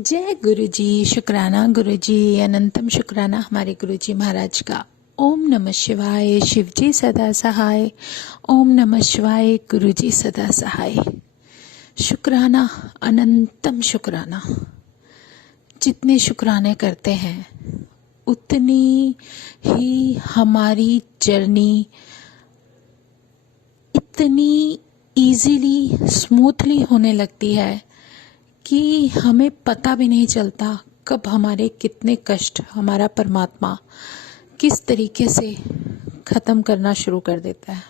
जय गुरु जी। शुक्राना गुरु जी, अनंतम शुक्राना हमारे गुरु जी महाराज का। ओम नमः शिवाय। शिव जी सदा सहाय। ओम नमः शिवाय। गुरु जी सदा सहाय। शुक्राना, अनंतम शुक्राना। जितने शुक्राने करते हैं उतनी ही हमारी जर्नी इतनी इजीली स्मूथली होने लगती है कि हमें पता भी नहीं चलता कब हमारे कितने कष्ट हमारा परमात्मा किस तरीके से ख़त्म करना शुरू कर देता है।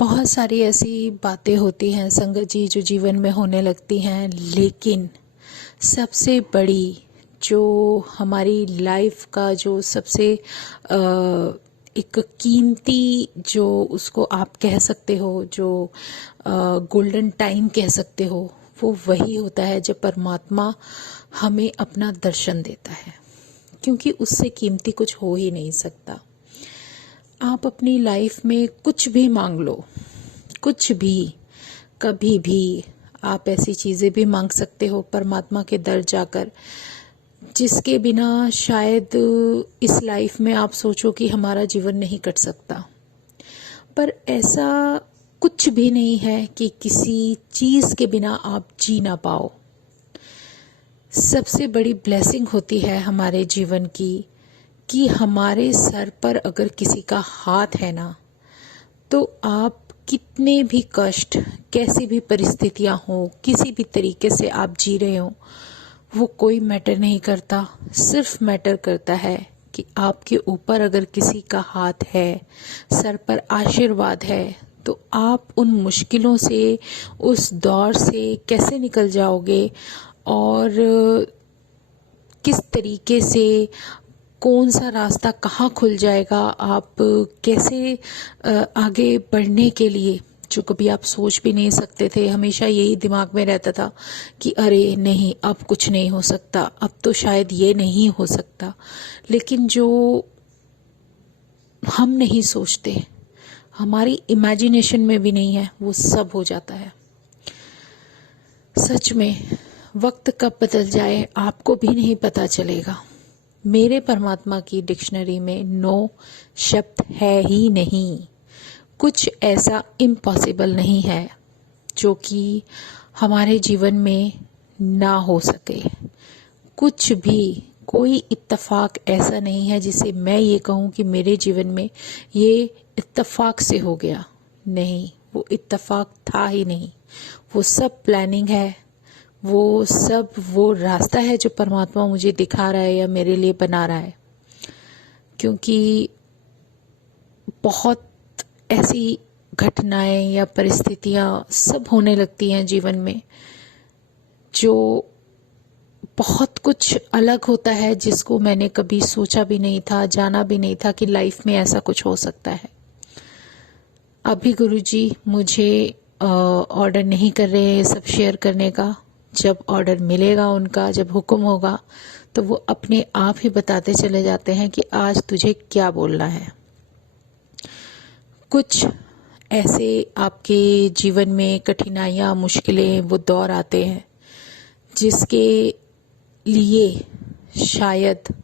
बहुत सारी ऐसी बातें होती हैं संगत जी जो जीवन में होने लगती हैं, लेकिन सबसे बड़ी जो हमारी लाइफ का जो सबसे एक कीमती जो उसको आप कह सकते हो, जो गोल्डन टाइम कह सकते हो, वो वही होता है जब परमात्मा हमें अपना दर्शन देता है, क्योंकि उससे कीमती कुछ हो ही नहीं सकता। आप अपनी लाइफ में कुछ भी मांग लो, कुछ भी, कभी भी आप ऐसी चीज़ें भी मांग सकते हो परमात्मा के दर जाकर, जिसके बिना शायद इस लाइफ में आप सोचो कि हमारा जीवन नहीं कट सकता। पर ऐसा कुछ भी नहीं है कि किसी चीज़ के बिना आप जी ना पाओ। सबसे बड़ी ब्लेसिंग होती है हमारे जीवन की कि हमारे सर पर अगर किसी का हाथ है ना, तो आप कितने भी कष्ट, कैसी भी परिस्थितियां हो, किसी भी तरीके से आप जी रहे हो, वो कोई मैटर नहीं करता। सिर्फ मैटर करता है कि आपके ऊपर अगर किसी का हाथ है, सर पर आशीर्वाद है, तो आप उन मुश्किलों से, उस दौर से कैसे निकल जाओगे और किस तरीके से, कौन सा रास्ता कहाँ खुल जाएगा, आप कैसे आगे बढ़ने के लिए, जो कभी आप सोच भी नहीं सकते थे। हमेशा यही दिमाग में रहता था कि अरे नहीं, अब कुछ नहीं हो सकता, अब तो शायद ये नहीं हो सकता। लेकिन जो हम नहीं सोचते, हमारी इमेजिनेशन में भी नहीं है, वो सब हो जाता है। सच में वक्त कब बदल जाए आपको भी नहीं पता चलेगा। मेरे परमात्मा की डिक्शनरी में नो शब्द है ही नहीं। कुछ ऐसा इम्पॉसिबल नहीं है जो कि हमारे जीवन में ना हो सके। कुछ भी, कोई इत्तेफाक ऐसा नहीं है जिसे मैं ये कहूँ कि मेरे जीवन में ये इत्तेफाक से हो गया। नहीं, वो इत्तेफाक था ही नहीं। वो सब प्लानिंग है, वो सब वो रास्ता है जो परमात्मा मुझे दिखा रहा है या मेरे लिए बना रहा है। क्योंकि बहुत ऐसी घटनाएं या परिस्थितियां सब होने लगती हैं जीवन में, जो बहुत कुछ अलग होता है, जिसको मैंने कभी सोचा भी नहीं था, जाना भी नहीं था कि लाइफ में ऐसा कुछ हो सकता है। अभी गुरुजी मुझे ऑर्डर नहीं कर रहे हैं सब शेयर करने का। जब ऑर्डर मिलेगा उनका, जब हुक्म होगा, तो वो अपने आप ही बताते चले जाते हैं कि आज तुझे क्या बोलना है। कुछ ऐसे आपके जीवन में कठिनाइयाँ, मुश्किलें, वो दौर आते हैं जिसके लिए शायद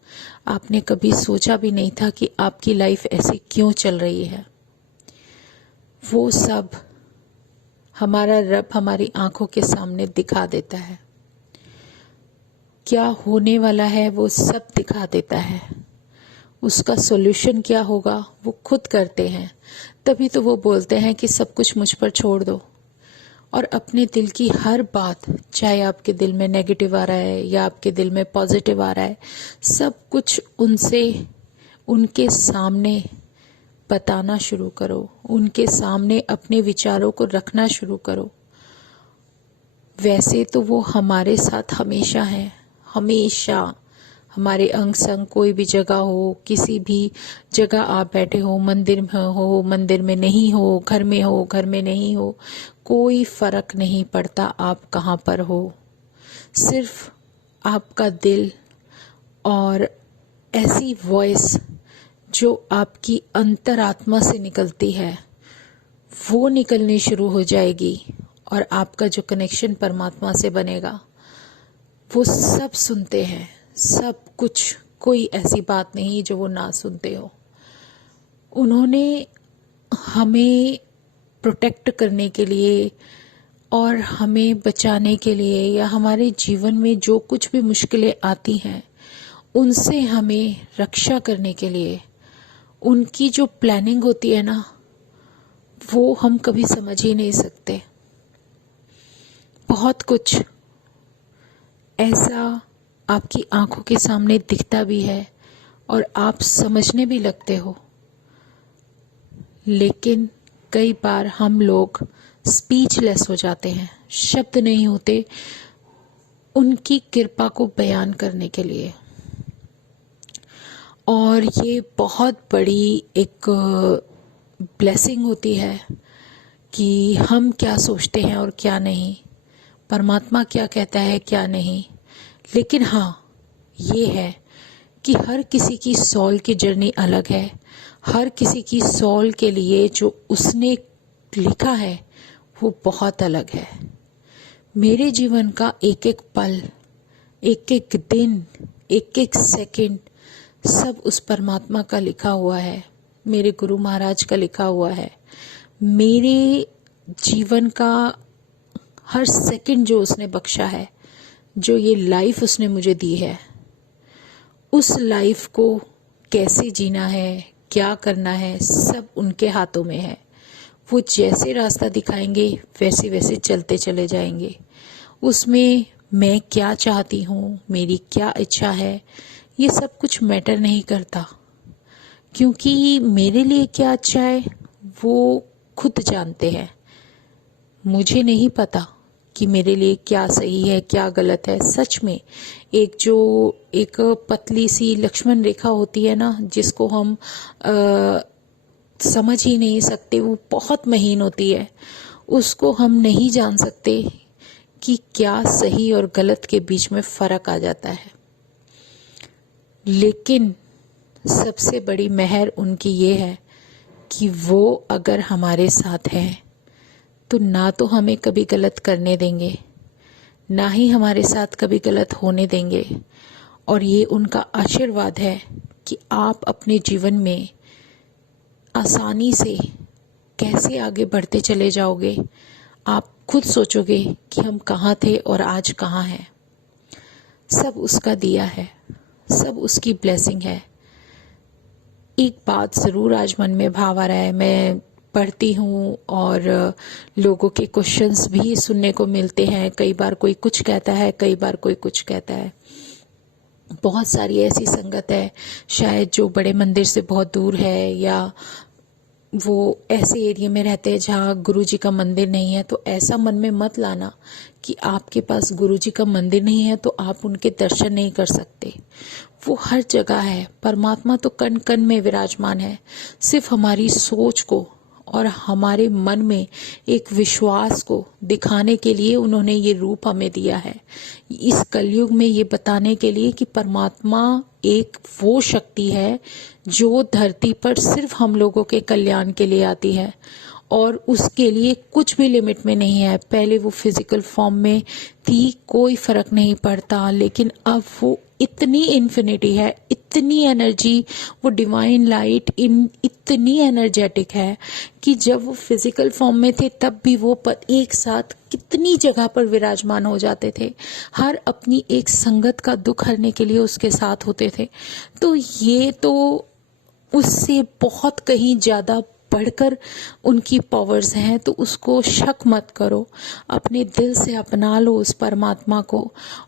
आपने कभी सोचा भी नहीं था कि आपकी लाइफ ऐसे क्यों चल रही है। वो सब हमारा रब हमारी आंखों के सामने दिखा देता है। क्या होने वाला है वो सब दिखा देता है। उसका सॉल्यूशन क्या होगा वो खुद करते हैं। तभी तो वो बोलते हैं कि सब कुछ मुझ पर छोड़ दो, और अपने दिल की हर बात, चाहे आपके दिल में नेगेटिव आ रहा है या आपके दिल में पॉजिटिव आ रहा है, सब कुछ उनसे, उनके सामने बताना शुरू करो। उनके सामने अपने विचारों को रखना शुरू करो। वैसे तो वो हमारे साथ हमेशा है, हमेशा हमारे अंग संग, कोई भी जगह हो, किसी भी जगह आप बैठे हो, मंदिर में हो, मंदिर में नहीं हो, घर में हो, घर में नहीं हो, कोई फर्क नहीं पड़ता आप कहाँ पर हो। सिर्फ आपका दिल और ऐसी वॉइस जो आपकी अंतरात्मा से निकलती है, वो निकलनी शुरू हो जाएगी, और आपका जो कनेक्शन परमात्मा से बनेगा, वो सब सुनते हैं, सब कुछ, कोई ऐसी बात नहीं जो वो ना सुनते हो। उन्होंने हमें प्रोटेक्ट करने के लिए और हमें बचाने के लिए, या हमारे जीवन में जो कुछ भी मुश्किलें आती हैं उनसे हमें रक्षा करने के लिए, उनकी जो प्लानिंग होती है ना, वो हम कभी समझ ही नहीं सकते। बहुत कुछ ऐसा आपकी आंखों के सामने दिखता भी है और आप समझने भी लगते हो, लेकिन कई बार हम लोग स्पीचलेस हो जाते हैं, शब्द नहीं होते उनकी कृपा को बयान करने के लिए। और ये बहुत बड़ी एक ब्लेसिंग होती है कि हम क्या सोचते हैं और क्या नहीं, परमात्मा क्या कहता है क्या नहीं। लेकिन हाँ, ये है कि हर किसी की सोल की जर्नी अलग है। हर किसी की सोल के लिए जो उसने लिखा है वो बहुत अलग है। मेरे जीवन का एक एक पल, एक एक दिन, एक एक सेकंड सब उस परमात्मा का लिखा हुआ है, मेरे गुरु महाराज का लिखा हुआ है। मेरे जीवन का हर सेकंड जो उसने बख्शा है, जो ये लाइफ उसने मुझे दी है, उस लाइफ को कैसे जीना है, क्या करना है, सब उनके हाथों में है। वो जैसे रास्ता दिखाएंगे वैसे वैसे चलते चले जाएंगे। उसमें मैं क्या चाहती हूँ, मेरी क्या इच्छा है, ये सब कुछ मैटर नहीं करता, क्योंकि मेरे लिए क्या अच्छा है वो खुद जानते हैं। मुझे नहीं पता कि मेरे लिए क्या सही है क्या गलत है। सच में एक पतली सी लक्ष्मण रेखा होती है ना, जिसको हम समझ ही नहीं सकते, वो बहुत महीन होती है, उसको हम नहीं जान सकते कि क्या सही और गलत के बीच में फर्क आ जाता है। लेकिन सबसे बड़ी मेहर उनकी ये है कि वो अगर हमारे साथ हैं तो ना तो हमें कभी गलत करने देंगे, ना ही हमारे साथ कभी गलत होने देंगे। और ये उनका आशीर्वाद है कि आप अपने जीवन में आसानी से कैसे आगे बढ़ते चले जाओगे। आप खुद सोचोगे कि हम कहाँ थे और आज कहाँ हैं। सब उसका दिया है, सब उसकी ब्लेसिंग है। एक बात ज़रूर आज मन में भाव आ रहा है, मैं पढ़ती हूँ और लोगों के क्वेश्चंस भी सुनने को मिलते हैं। कई बार कोई कुछ कहता है, कई बार कोई कुछ कहता है। बहुत सारी ऐसी संगत है शायद जो बड़े मंदिर से बहुत दूर है, या वो ऐसे एरिया में रहते हैं जहाँ गुरु जी का मंदिर नहीं है। तो ऐसा मन में मत लाना कि आपके पास गुरु जी का मंदिर नहीं है तो आप उनके दर्शन नहीं कर सकते। वो हर जगह है। परमात्मा तो कण कण में विराजमान है। सिर्फ हमारी सोच को और हमारे मन में एक विश्वास को दिखाने के लिए उन्होंने ये रूप हमें दिया है, इस कलयुग में ये बताने के लिए कि परमात्मा एक वो शक्ति है जो धरती पर सिर्फ हम लोगों के कल्याण के लिए आती है, और उसके लिए कुछ भी लिमिट में नहीं है। पहले वो फिजिकल फॉर्म में थी, कोई फर्क नहीं पड़ता, लेकिन अब वो इतनी इन्फिनिटी है, इतनी एनर्जी, वो डिवाइन लाइट इतनी एनर्जेटिक है कि जब वो फिजिकल फॉर्म में थे तब भी वो एक साथ कितनी जगह पर विराजमान हो जाते थे। हर अपनी एक संगत का दुख हरने के लिए उसके साथ होते थे। तो ये तो उससे बहुत कहीं ज़्यादा बढ़कर उनकी पावर्स हैं। तो उसको शक मत करो, अपने दिल से अपना लो उस परमात्मा को।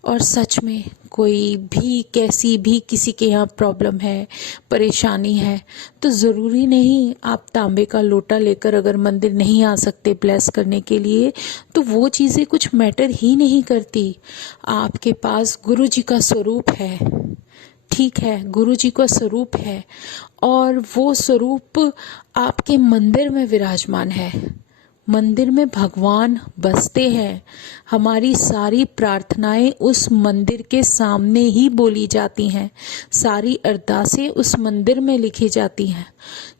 और सच में कोई भी कैसी भी किसी के यहाँ प्रॉब्लम है, परेशानी है, तो ज़रूरी नहीं आप तांबे का लोटा लेकर अगर मंदिर नहीं आ सकते ब्लेस करने के लिए, तो वो चीज़ें कुछ मैटर ही नहीं करती। आपके पास गुरु जी का स्वरूप है, ठीक है, गुरु जी का स्वरूप है, और वो स्वरूप आपके मंदिर में विराजमान है। मंदिर में भगवान बसते हैं। हमारी सारी प्रार्थनाएं उस मंदिर के सामने ही बोली जाती हैं। सारी अरदासें उस मंदिर में लिखी जाती हैं।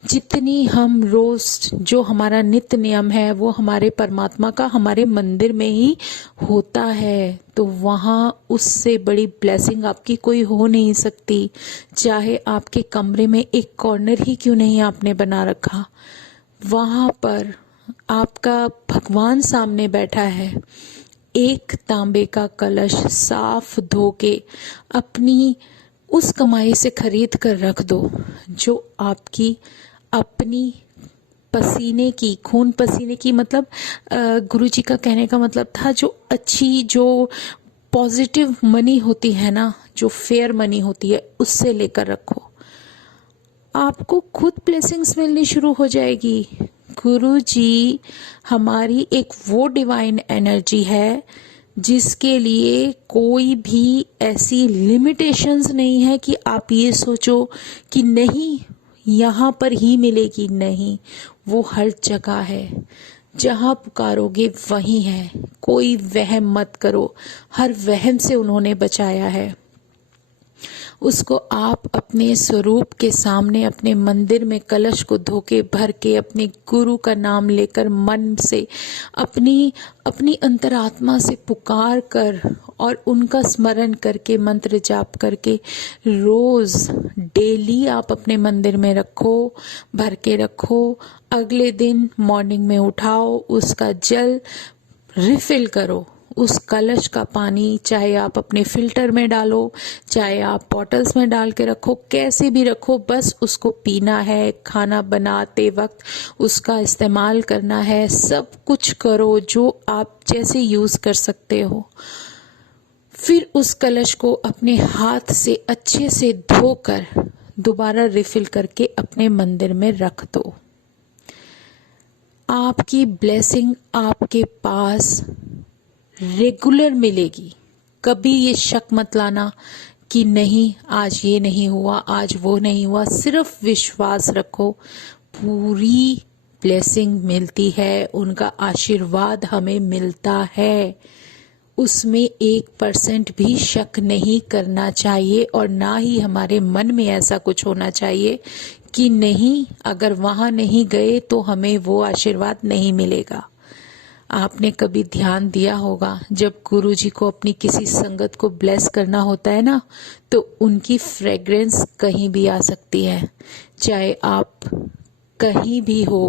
जितनी हम रोज जो हमारा नित्य नियम है वो हमारे परमात्मा का हमारे मंदिर में ही होता है। तो वहाँ उससे बड़ी ब्लेसिंग आपकी कोई हो नहीं सकती। चाहे आपके कमरे में एक कॉर्नर ही क्यों नहीं आपने बना रखा, वहाँ पर आपका भगवान सामने बैठा है। एक तांबे का कलश साफ धो के अपनी उस कमाई से खरीद कर रख दो जो आपकी अपनी पसीने की, खून पसीने की, मतलब गुरुजी का कहने का मतलब था जो अच्छी, जो पॉजिटिव मनी होती है ना, जो फेयर मनी होती है, उससे लेकर रखो। आपको खुद ब्लेसिंग्स मिलनी शुरू हो जाएगी। गुरु जी हमारी एक वो डिवाइन एनर्जी है जिसके लिए कोई भी ऐसी लिमिटेशंस नहीं है कि आप ये सोचो कि नहीं यहाँ पर ही मिलेगी। नहीं, वो हर जगह है। जहाँ पुकारोगे वहीं है। कोई वहम मत करो, हर वहम से उन्होंने बचाया है। उसको आप अपने स्वरूप के सामने अपने मंदिर में कलश को धोके भर के अपने गुरु का नाम लेकर मन से अपनी अंतरात्मा से पुकार कर और उनका स्मरण करके मंत्र जाप करके रोज डेली आप अपने मंदिर में रखो, भर के रखो। अगले दिन मॉर्निंग में उठाओ, उसका जल रिफिल करो। उस कलश का पानी चाहे आप अपने फिल्टर में डालो, चाहे आप बॉटल्स में डाल के रखो, कैसे भी रखो, बस उसको पीना है। खाना बनाते वक्त उसका इस्तेमाल करना है। सब कुछ करो जो आप जैसे यूज कर सकते हो। फिर उस कलश को अपने हाथ से अच्छे से धोकर दोबारा रिफिल करके अपने मंदिर में रख दो। आपकी ब्लेसिंग आपके पास रेगुलर मिलेगी। कभी ये शक मत लाना कि नहीं आज ये नहीं हुआ, आज वो नहीं हुआ। सिर्फ विश्वास रखो, पूरी ब्लेसिंग मिलती है, उनका आशीर्वाद हमें मिलता है। उसमें 1% भी शक नहीं करना चाहिए और ना ही हमारे मन में ऐसा कुछ होना चाहिए कि नहीं, अगर वहां नहीं गए तो हमें वो आशीर्वाद नहीं मिलेगा। आपने कभी ध्यान दिया होगा जब गुरुजी को अपनी किसी संगत को ब्लेस करना होता है ना, तो उनकी फ्रेग्रेंस कहीं भी आ सकती है। चाहे आप कहीं भी हो,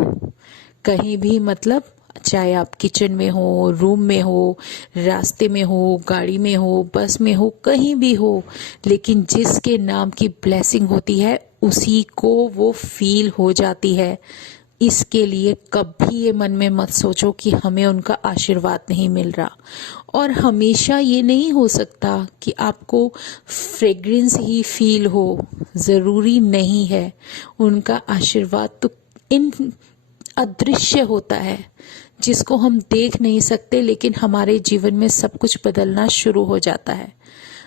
कहीं भी मतलब चाहे आप किचन में हो, रूम में हो, रास्ते में हो, गाड़ी में हो, बस में हो, कहीं भी हो, लेकिन जिसके नाम की ब्लेसिंग होती है उसी को वो फील हो जाती है। इसके लिए कभी ये मन में मत सोचो कि हमें उनका आशीर्वाद नहीं मिल रहा। और हमेशा ये नहीं हो सकता कि आपको फ्रेग्रेंस ही फील हो, जरूरी नहीं है। उनका आशीर्वाद तो इन अदृश्य होता है जिसको हम देख नहीं सकते, लेकिन हमारे जीवन में सब कुछ बदलना शुरू हो जाता है।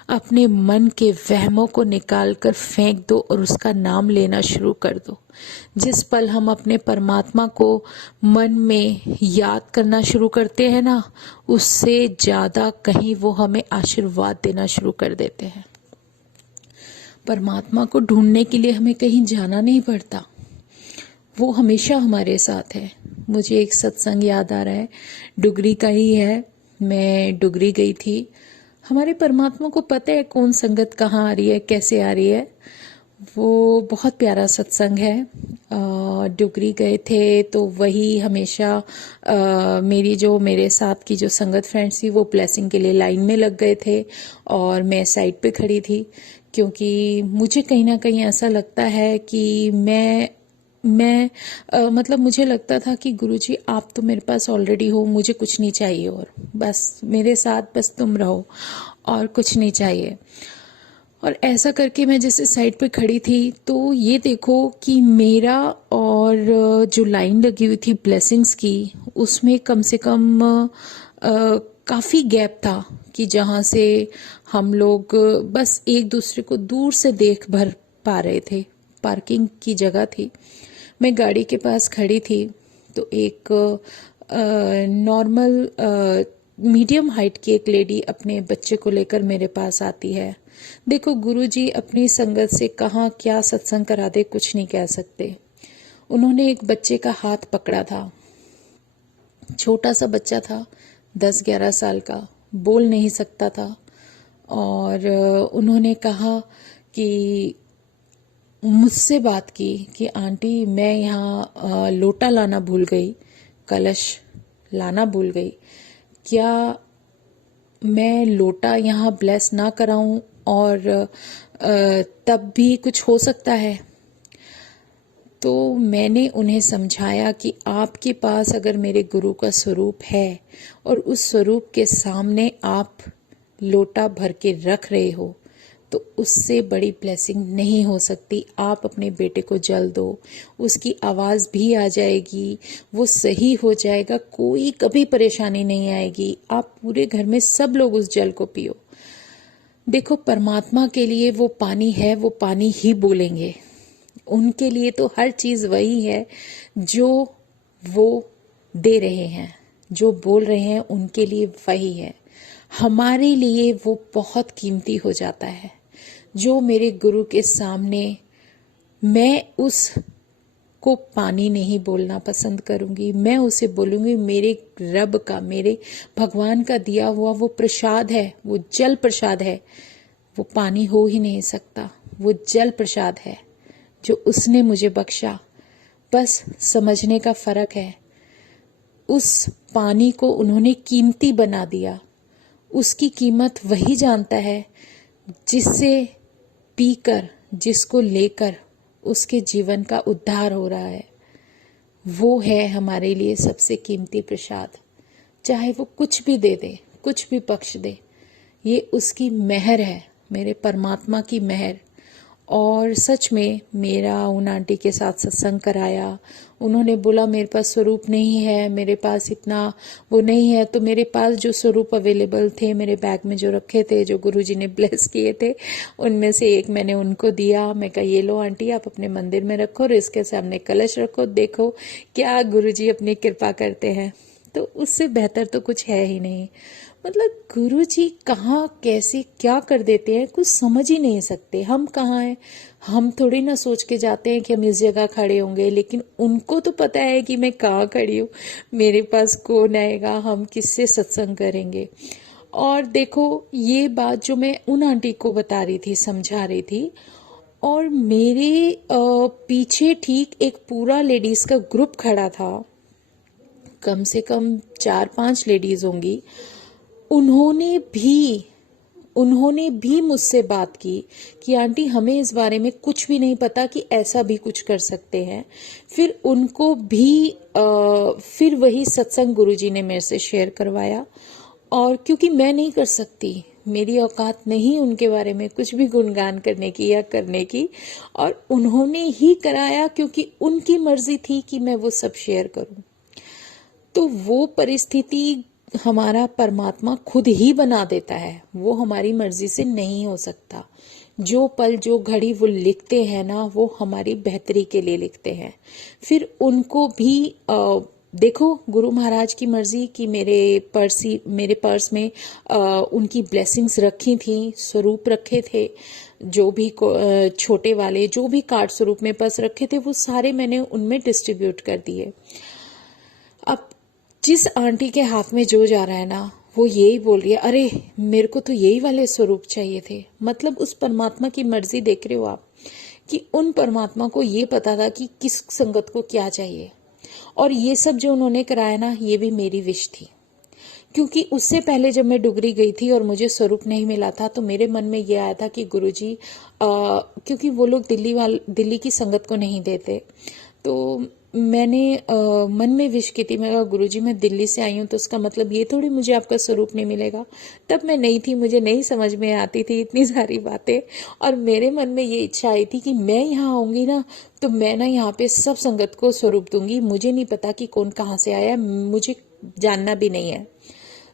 अपने मन के वहमों को निकालकर फेंक दो और उसका नाम लेना शुरू कर दो। जिस पल हम अपने परमात्मा को मन में याद करना शुरू करते हैं ना, उससे ज्यादा कहीं वो हमें आशीर्वाद देना शुरू कर देते हैं। परमात्मा को ढूंढने के लिए हमें कहीं जाना नहीं पड़ता, वो हमेशा हमारे साथ है। मुझे एक सत्संग याद आ रहा है, डुगरी का ही है। मैं डुगरी गई थी। हमारे परमात्मा को पता है कौन संगत कहाँ आ रही है, कैसे आ रही है। वो बहुत प्यारा सत्संग है। डुगरी गए थे तो वही हमेशा मेरी जो मेरे साथ की जो संगत फ्रेंड्स थी वो ब्लेसिंग के लिए लाइन में लग गए थे और मैं साइड पे खड़ी थी, क्योंकि मुझे कहीं ना कहीं ऐसा लगता है कि मैं मतलब मुझे लगता था कि गुरुजी आप तो मेरे पास ऑलरेडी हो, मुझे कुछ नहीं चाहिए और बस मेरे साथ बस तुम रहो और कुछ नहीं चाहिए। और ऐसा करके मैं जैसे साइड पे खड़ी थी तो ये देखो कि मेरा और जो लाइन लगी हुई थी ब्लेसिंग्स की, उसमें कम से कम काफ़ी गैप था कि जहाँ से हम लोग बस एक दूसरे को दूर से देख भर पा रहे थे। पार्किंग की जगह थी, मैं गाड़ी के पास खड़ी थी तो एक नॉर्मल मीडियम हाइट की एक लेडी अपने बच्चे को लेकर मेरे पास आती है। देखो गुरुजी अपनी संगत से कहाँ क्या सत्संग करा दे कुछ नहीं कह सकते। उन्होंने एक बच्चे का हाथ पकड़ा था, छोटा सा बच्चा था, 10-11 साल का, बोल नहीं सकता था। और उन्होंने कहा कि मुझसे बात की कि आंटी मैं यहाँ लोटा लाना भूल गई, कलश लाना भूल गई, क्या मैं लोटा यहाँ ब्लेस ना कराऊं और तब भी कुछ हो सकता है। तो मैंने उन्हें समझाया कि आपके पास अगर मेरे गुरु का स्वरूप है और उस स्वरूप के सामने आप लोटा भर के रख रहे हो तो उससे बड़ी ब्लेसिंग नहीं हो सकती। आप अपने बेटे को जल दो, उसकी आवाज़ भी आ जाएगी, वो सही हो जाएगा, कोई कभी परेशानी नहीं आएगी। आप पूरे घर में सब लोग उस जल को पियो। देखो परमात्मा के लिए वो पानी है, वो पानी ही बोलेंगे। उनके लिए तो हर चीज़ वही है जो वो दे रहे हैं, जो बोल रहे हैं उनके लिए वही है। हमारे लिए वो बहुत कीमती हो जाता है। जो मेरे गुरु के सामने मैं उस को पानी नहीं बोलना पसंद करूंगी, मैं उसे बोलूंगी मेरे रब का, मेरे भगवान का दिया हुआ वो प्रसाद है, वो जल प्रसाद है। वो पानी हो ही नहीं सकता, वो जल प्रसाद है जो उसने मुझे बख्शा। बस समझने का फर्क है। उस पानी को उन्होंने कीमती बना दिया। उसकी कीमत वही जानता है जिससे पीकर, जिसको लेकर उसके जीवन का उद्धार हो रहा है। वो है हमारे लिए सबसे कीमती प्रसाद। चाहे वो कुछ भी दे दे, कुछ भी बख्श दे, ये उसकी मेहर है, मेरे परमात्मा की मेहर। और सच में मेरा उन आंटी के साथ सत्संग कराया। उन्होंने बोला मेरे पास स्वरूप नहीं है, मेरे पास इतना वो नहीं है। तो मेरे पास जो स्वरूप अवेलेबल थे, मेरे बैग में जो रखे थे, जो गुरुजी ने ब्लेस किए थे, उनमें से एक मैंने उनको दिया। मैं कहा ये लो आंटी, आप अपने मंदिर में रखो और इसके सामने कलश रखो, देखो क्या गुरुजी अपनी कृपा करते हैं। तो उससे बेहतर तो कुछ है ही नहीं। मतलब गुरुजी कहाँ कैसे क्या कर देते हैं कुछ समझ ही नहीं सकते। हम कहाँ हैं, हम थोड़ी ना सोच के जाते हैं कि हम इस जगह खड़े होंगे, लेकिन उनको तो पता है कि मैं कहाँ खड़ी हूँ, मेरे पास कौन आएगा, हम किससे सत्संग करेंगे। और देखो ये बात जो मैं उन आंटी को बता रही थी, समझा रही थी, और मेरे पीछे ठीक एक पूरा लेडीज का ग्रुप खड़ा था, कम से कम 4-5 लेडीज होंगी। उन्होंने भी मुझसे बात की कि आंटी हमें इस बारे में कुछ भी नहीं पता कि ऐसा भी कुछ कर सकते हैं। फिर उनको भी फिर वही सत्संग गुरुजी ने मेरे से शेयर करवाया। और क्योंकि मैं नहीं कर सकती, मेरी औकात नहीं उनके बारे में कुछ भी गुणगान करने की या करने की, और उन्होंने ही कराया क्योंकि उनकी मर्जी थी कि मैं वो सब शेयर करूं। तो वो परिस्थिति हमारा परमात्मा खुद ही बना देता है, वो हमारी मर्जी से नहीं हो सकता। जो पल जो घड़ी वो लिखते हैं ना, वो हमारी बेहतरी के लिए लिखते हैं। फिर उनको भी देखो गुरु महाराज की मर्जी कि मेरे पर्स में उनकी ब्लेसिंग्स रखी थी, स्वरूप रखे थे, जो भी छोटे वाले जो भी कार्ड स्वरूप में पर्स रखे थे वो सारे मैंने उनमें डिस्ट्रीब्यूट कर दिए। अब जिस आंटी के हाथ में जो जा रहा है ना, वो यही बोल रही है अरे मेरे को तो यही वाले स्वरूप चाहिए थे। मतलब उस परमात्मा की मर्जी देख रहे हो आप कि उन परमात्मा को ये पता था कि किस संगत को क्या चाहिए। और ये सब जो उन्होंने कराया ना, ये भी मेरी विश थी। क्योंकि उससे पहले जब मैं डुगरी गई थी और मुझे स्वरूप नहीं मिला था, तो मेरे मन में ये आया था कि गुरुजी क्योंकि वो लोग दिल्ली की संगत को नहीं देते, तो मैंने मन में विश की थी। मैं कहा गुरुजी मैं दिल्ली से आई हूँ तो उसका मतलब ये थोड़ी मुझे आपका स्वरूप नहीं मिलेगा। तब मैं नहीं थी, मुझे नहीं समझ में आती थी इतनी सारी बातें, और मेरे मन में ये इच्छा आई थी कि मैं यहाँ आऊँगी ना तो मैं ना यहाँ पे सब संगत को स्वरूप दूंगी। मुझे नहीं पता कि कौन कहाँ से आया, मुझे जानना भी नहीं है।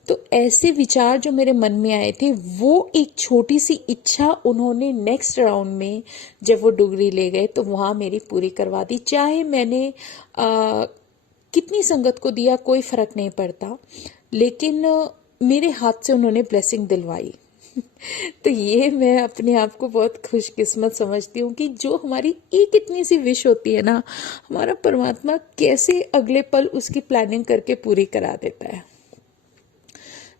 तो ऐसे विचार जो मेरे मन में आए थे, वो एक छोटी सी इच्छा उन्होंने नेक्स्ट राउंड में जब वो डुगरी ले गए तो वहाँ मेरी पूरी करवा दी। चाहे मैंने कितनी संगत को दिया कोई फर्क नहीं पड़ता, लेकिन मेरे हाथ से उन्होंने ब्लेसिंग दिलवाई। तो ये मैं अपने आप को बहुत खुशकिस्मत समझती हूँ कि जो हमारी एक इतनी सी विश होती है ना, हमारा परमात्मा कैसे अगले पल उसकी प्लानिंग करके पूरी करा देता है।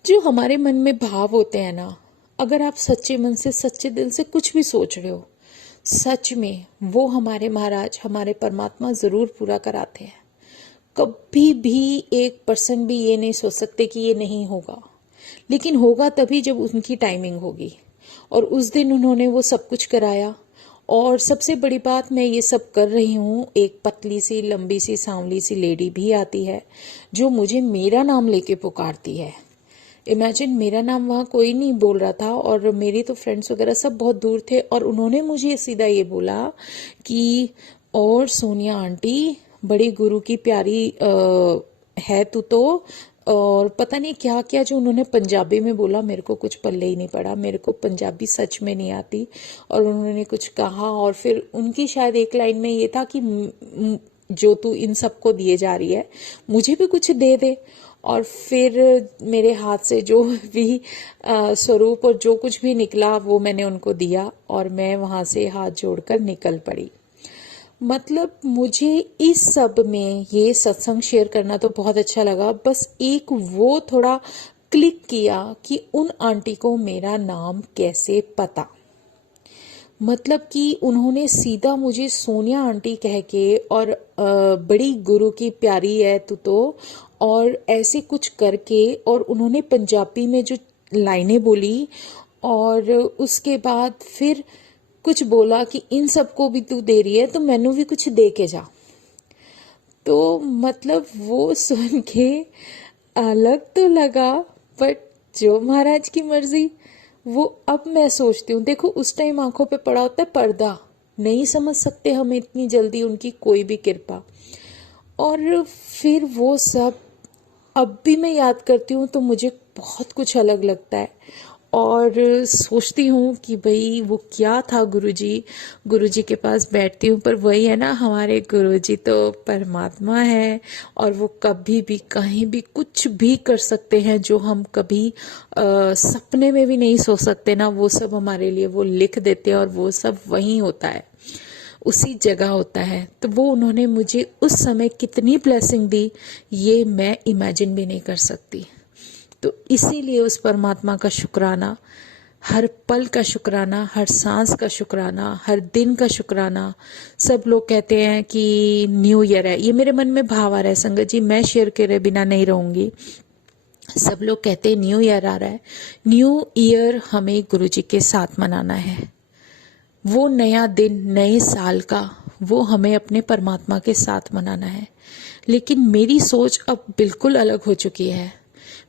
जो हमारे मन में भाव होते हैं ना, अगर आप सच्चे मन से सच्चे दिल से कुछ भी सोच रहे हो, सच में वो हमारे महाराज, हमारे परमात्मा जरूर पूरा कराते हैं। कभी भी 1% भी ये नहीं सोच सकते कि ये नहीं होगा, लेकिन होगा तभी जब उनकी टाइमिंग होगी। और उस दिन उन्होंने वो सब कुछ कराया। और सबसे बड़ी बात, मैं ये सब कर रही हूँ, एक पतली सी लंबी सी सांवली सी लेडी भी आती है जो मुझे मेरा नाम लेके पुकारती है। इमेजिन, मेरा नाम वहाँ कोई नहीं बोल रहा था और मेरी तो फ्रेंड्स वगैरह सब बहुत दूर थे, और उन्होंने मुझे सीधा ये बोला कि और सोनिया आंटी, बड़ी गुरु की प्यारी है तू तो। और पता नहीं क्या क्या जो उन्होंने पंजाबी में बोला, मेरे को कुछ पल्ले ही नहीं पड़ा, मेरे को पंजाबी सच में नहीं आती। और उन्होंने कुछ कहा और फिर उनकी शायद एक लाइन में ये था कि जो तू इन सबको दिए जा रही है, मुझे भी कुछ दे दे। और फिर मेरे हाथ से जो भी स्वरूप और जो कुछ भी निकला वो मैंने उनको दिया और मैं वहां से हाथ जोड़कर निकल पड़ी। मतलब मुझे इस सब में ये सत्संग शेयर करना तो बहुत अच्छा लगा, बस एक वो थोड़ा क्लिक किया कि उन आंटी को मेरा नाम कैसे पता। मतलब कि उन्होंने सीधा मुझे सोनिया आंटी कह के और बड़ी गुरु की प्यारी है तू तो, और ऐसे कुछ करके, और उन्होंने पंजाबी में जो लाइनें बोली और उसके बाद फिर कुछ बोला कि इन सबको भी तू दे रही है तो मैनू भी कुछ दे के जा। तो मतलब वो सुन के अलग तो लगा, बट जो महाराज की मर्जी। वो अब मैं सोचती हूँ, देखो उस टाइम आंखों पे पड़ा होता है पर्दा, नहीं समझ सकते हम इतनी जल्दी उनकी कोई भी कृपा। और फिर वो सब अब भी मैं याद करती हूँ तो मुझे बहुत कुछ अलग लगता है और सोचती हूँ कि भाई वो क्या था गुरुजी के पास बैठती हूँ, पर वही है ना, हमारे गुरुजी तो परमात्मा है और वो कभी भी कहीं भी कुछ भी कर सकते हैं जो हम कभी सपने में भी नहीं सोच सकते ना, वो सब हमारे लिए वो लिख देते हैं और वो सब वहीं होता है, उसी जगह होता है। तो वो उन्होंने मुझे उस समय कितनी ब्लेसिंग दी ये मैं इमेजिन भी नहीं कर सकती। तो इसीलिए उस परमात्मा का शुक्राना, हर पल का शुक्राना, हर सांस का शुक्राना, हर दिन का शुक्राना। सब लोग कहते हैं कि न्यू ईयर है, ये मेरे मन में भाव आ रहा है संगत जी, मैं शेयर करे बिना नहीं रहूंगी। सब लोग कहते हैं न्यू ईयर आ रहा है, न्यू ईयर हमें गुरुजी के साथ मनाना है। वो नया दिन, नए साल का, वो हमें अपने परमात्मा के साथ मनाना है। लेकिन मेरी सोच अब बिल्कुल अलग हो चुकी है।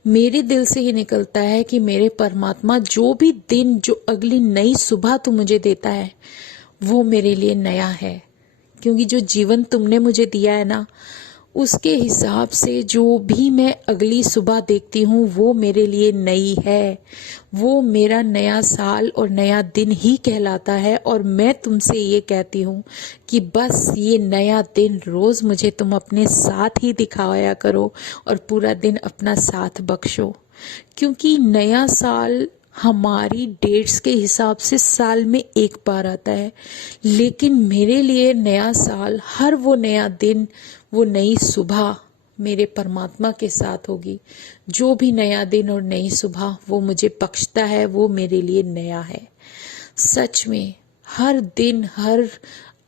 मेरे दिल से ये निकलता है कि मेरे परमात्मा, जो भी दिन, जो अगली नई सुबह तू मुझे देता है वो मेरे लिए नया है, क्योंकि जो जीवन तुमने मुझे दिया है ना, उसके हिसाब से जो भी मैं अगली सुबह देखती हूँ वो मेरे लिए नई है। वो मेरा नया साल और नया दिन ही कहलाता है। और मैं तुमसे ये कहती हूँ कि बस ये नया दिन रोज मुझे तुम अपने साथ ही दिखाया करो और पूरा दिन अपना साथ बख्शो, क्योंकि नया साल हमारी डेट्स के हिसाब से साल में एक बार आता है, लेकिन मेरे लिए नया साल, हर वो नया दिन, वो नई सुबह मेरे परमात्मा के साथ होगी। जो भी नया दिन और नई सुबह वो मुझे बख्शता है वो मेरे लिए नया है। सच में हर दिन, हर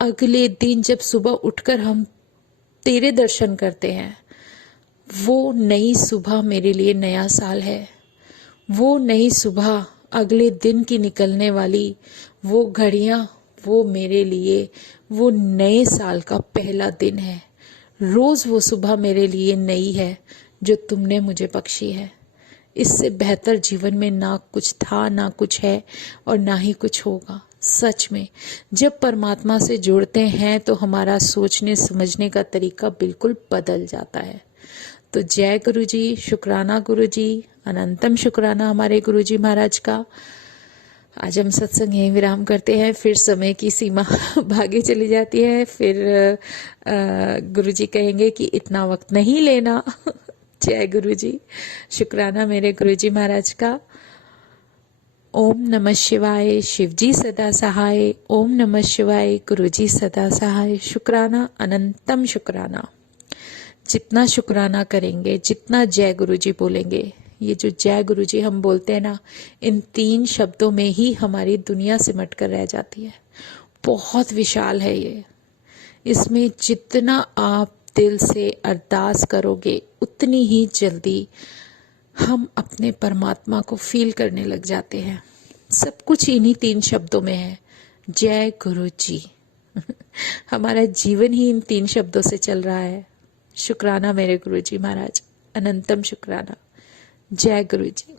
अगले दिन जब सुबह उठकर हम तेरे दर्शन करते हैं, वो नई सुबह मेरे लिए नया साल है। वो नई सुबह, अगले दिन की निकलने वाली वो घड़ियां, वो मेरे लिए वो नए साल का पहला दिन है। रोज वो सुबह मेरे लिए नई है जो तुमने मुझे बख्शी है। इससे बेहतर जीवन में ना कुछ था, ना कुछ है और ना ही कुछ होगा। सच में जब परमात्मा से जुड़ते हैं तो हमारा सोचने समझने का तरीका बिल्कुल बदल जाता है। तो जय गुरु जी, शुक्राना गुरु जी, अनंतम शुक्राना हमारे गुरु जी महाराज का। आज हम सत्संग यहीं विराम करते हैं, फिर समय की सीमा भागे चली जाती है, फिर गुरुजी कहेंगे कि इतना वक्त नहीं लेना। जय गुरुजी, शुक्राना मेरे गुरुजी महाराज का। ओम नमः शिवाय, शिवजी सदा सहाय। ओम नमः शिवाय, गुरुजी सदा सहाय। शुक्राना, अनंतम शुक्राना। जितना शुक्राना करेंगे, जितना जय गुरुजी बोलेंगे, ये जो जय गुरुजी हम बोलते हैं ना, इन 3 शब्दों में ही हमारी दुनिया सिमट कर रह जाती है। बहुत विशाल है ये। इसमें जितना आप दिल से अरदास करोगे, उतनी ही जल्दी हम अपने परमात्मा को फील करने लग जाते हैं। सब कुछ इन्हीं 3 शब्दों में है, जय गुरु जी। हमारा जीवन ही इन 3 शब्दों से चल रहा है। शुक्राना मेरे गुरु जी महाराज, अनंतम शुक्राना। जय गुरु जी।